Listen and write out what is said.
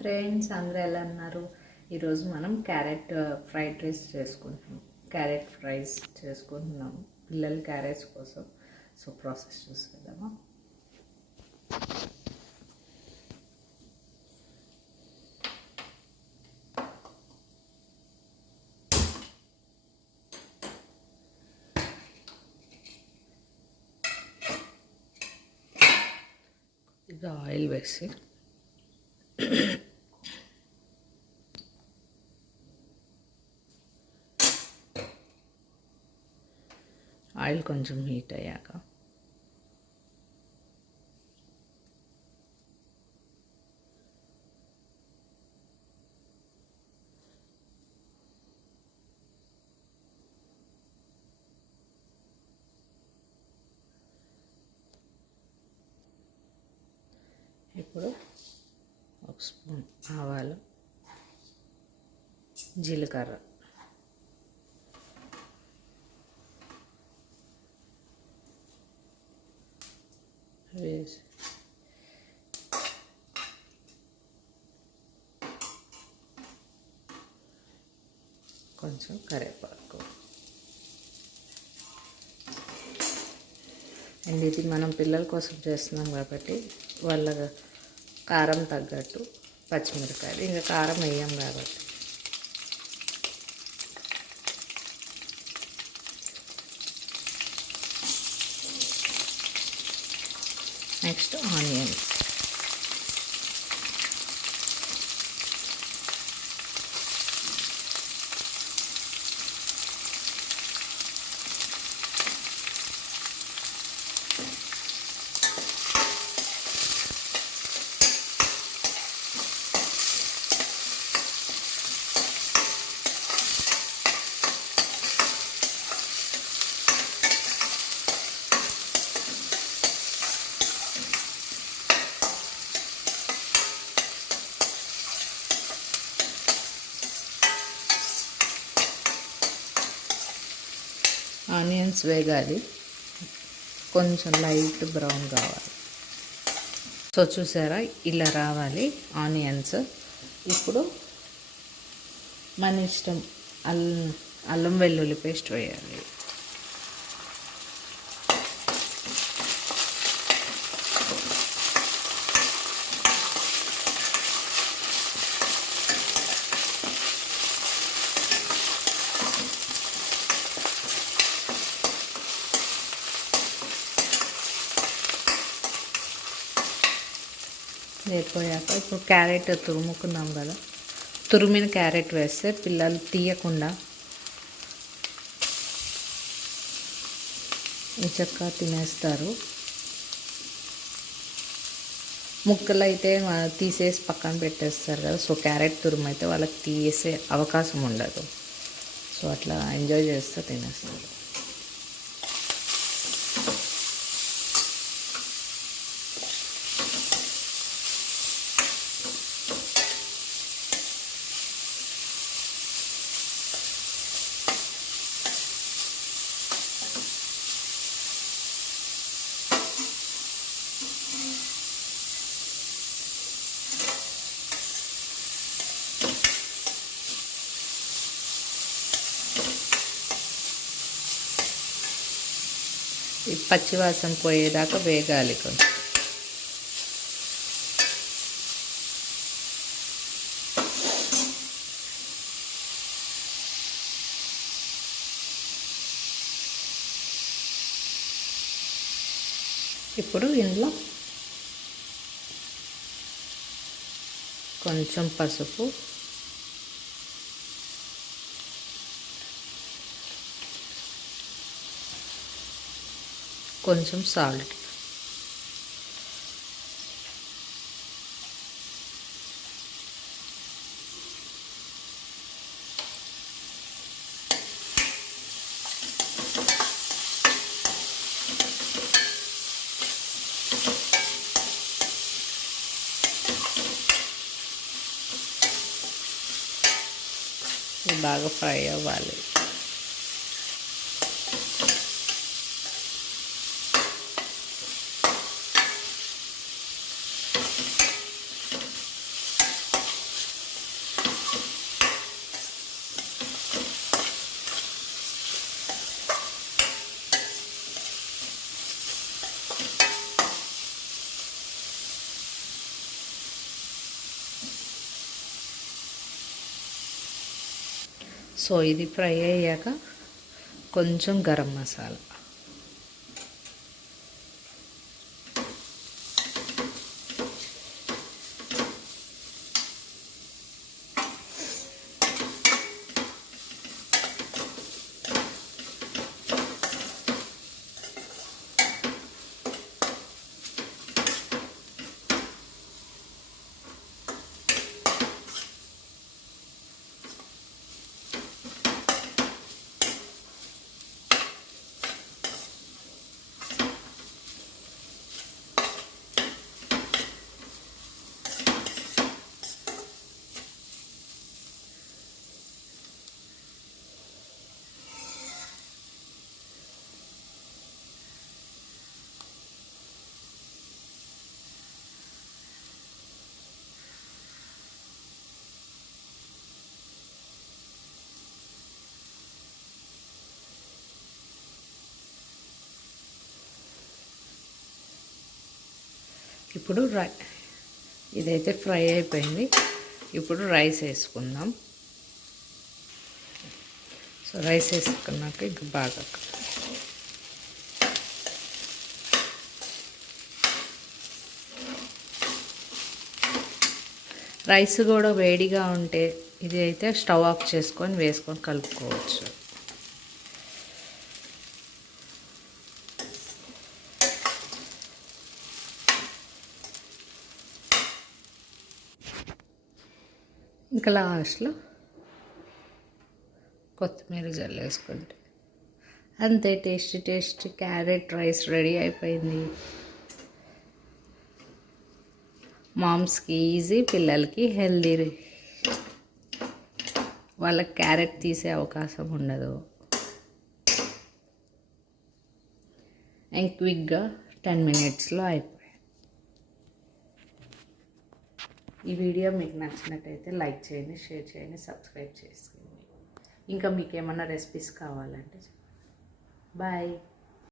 ఫ్రెండ్స్, అందరూ ఎలా ఉన్నారు? ఈరోజు మనం క్యారెట్ ఫ్రైడ్ రైస్ చేసుకుంటున్నాం. క్యారెట్ ఫ్రైస్ చేసుకుంటున్నాం పిల్లల క్యారెట్స్ కోసం. సో ప్రాసెస్ చూసుకుందామా. ఇక ఆయిల్ వేసి ఆయిల్ కొంచెం హీట్ అయ్యాక ఇప్పుడు ఒక స్పూన్ ఆవాలు, జీలకర్ర వేసి కొంచెం కరివేపాకు. అండ్ ఇది మనం పిల్లల కోసం చేస్తున్నాం కాబట్టి వాళ్ళ కారం తగ్గట్టు పచ్చిమిరపకాయలు, ఇంకా కారం వేయం కాబట్టి నెక్స్ట్ ఆనియన్స్. ఆనియన్స్ వేగాలి, కొంచెం లైట్ బ్రౌన్ కావాలి. సో చూసారా, ఇలా రావాలి ఆనియన్స్. ఇప్పుడు మన ఇష్టం, అల్లం వెల్లుల్లి పేస్ట్ వేయాలి. వేగిపోయాక ఇప్పుడు క్యారెట్ తురుముకున్నాం కదా, తురిమిన క్యారెట్ వేస్తే పిల్లలు తీయకుండా చక్కగా తినేస్తారు. ముక్కలు అయితే తీసేసి పక్కన పెట్టేస్తారు కదా, సో క్యారెట్ తురుము అయితే వాళ్ళకి తీసే అవకాశం ఉండదు. సో అట్లా ఎంజాయ్ చేస్తూ తినేస్తారు. ఈ పచ్చివాసన పోయేదాకా వేగాలి కొంచెం. ఇప్పుడు ఇందులో కొంచెం పసుపు, కొంచెం సాల్ట్, బాగా ఫ్రై అవ్వాలి. సో ఇది ఫ్రై అయ్యాక కొంచెం గరం మసాలా, ఇప్పుడు ఇదైతే ఫ్రై అయిపోయింది. ఇప్పుడు రైస్ వేసుకుందాం. సో రైస్ వేసుకున్నాక ఇంక బాగా రైస్ కూడా వేడిగా ఉంటే ఇది అయితే స్టవ్ ఆఫ్ చేసుకొని వేసుకొని కలుపుకోవచ్చు. ఇంకా లాస్ట్లో కొత్తిమీర జల్లేసుకుంటే అంతే, టేస్టీ క్యారెట్ రైస్ రెడీ అయిపోయింది. మామ్స్కి ఈజీ, పిల్లలకి హెల్దీ. వాళ్ళకి క్యారెట్ తీసే అవకాశం ఉండదు. అండ్ క్విక్గా 10 minutesలో అయిపోయింది. ఈ వీడియో మీకు నచ్చినట్టయితే లైక్ చేయండి, షేర్ చేయండి, సబ్స్క్రైబ్ చేసుకోండి. ఇంకా మీకు ఏమన్నా రెసిపీస్ కావాలంటే బాయ్.